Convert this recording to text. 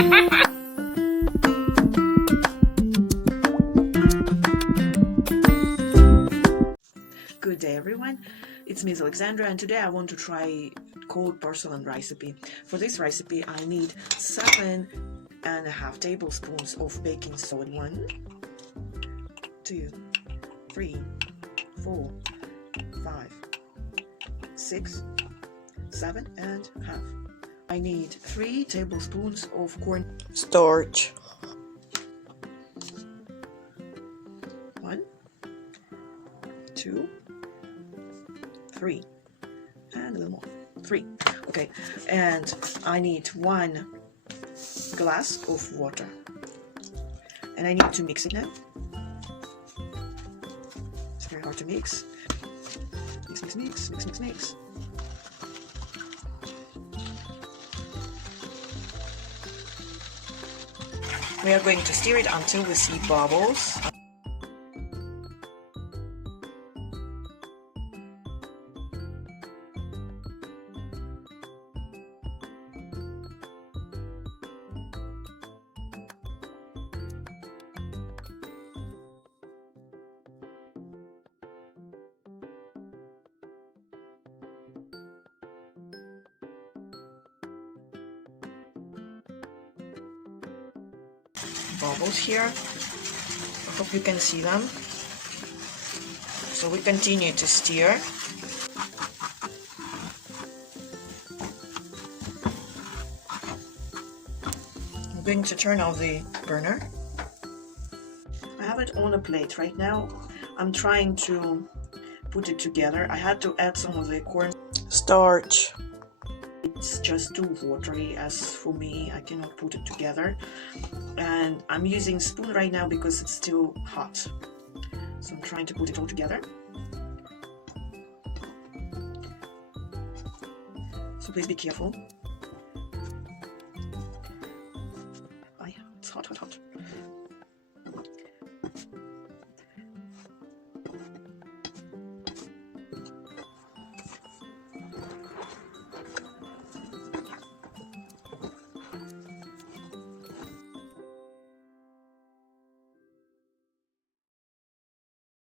Good day everyone, it's Miss Alexandra and today I want to try cold porcelain recipe. For this recipe I need 7.5 tablespoons of baking soda. 1, 2, 3, 4, 5, 6, 7.5. I need 3 tablespoons of corn starch. 1, 2, 3, and a little more. 3. Okay, and I need 1 glass of water, and I need to mix it now. It's very hard to mix. Mix. We are going to stir it until we see bubbles. Bubbles here. I hope you can see them. So we continue to stir. I'm going to turn off the burner. I have it on a plate right now. I'm trying to put it together. I had to add some of the corn Starch. It's just too watery as for me. I cannot put it together, and I'm using a spoon right now because it's still hot, so I'm trying to put it all together. So please be careful. Oh yeah, it's hot.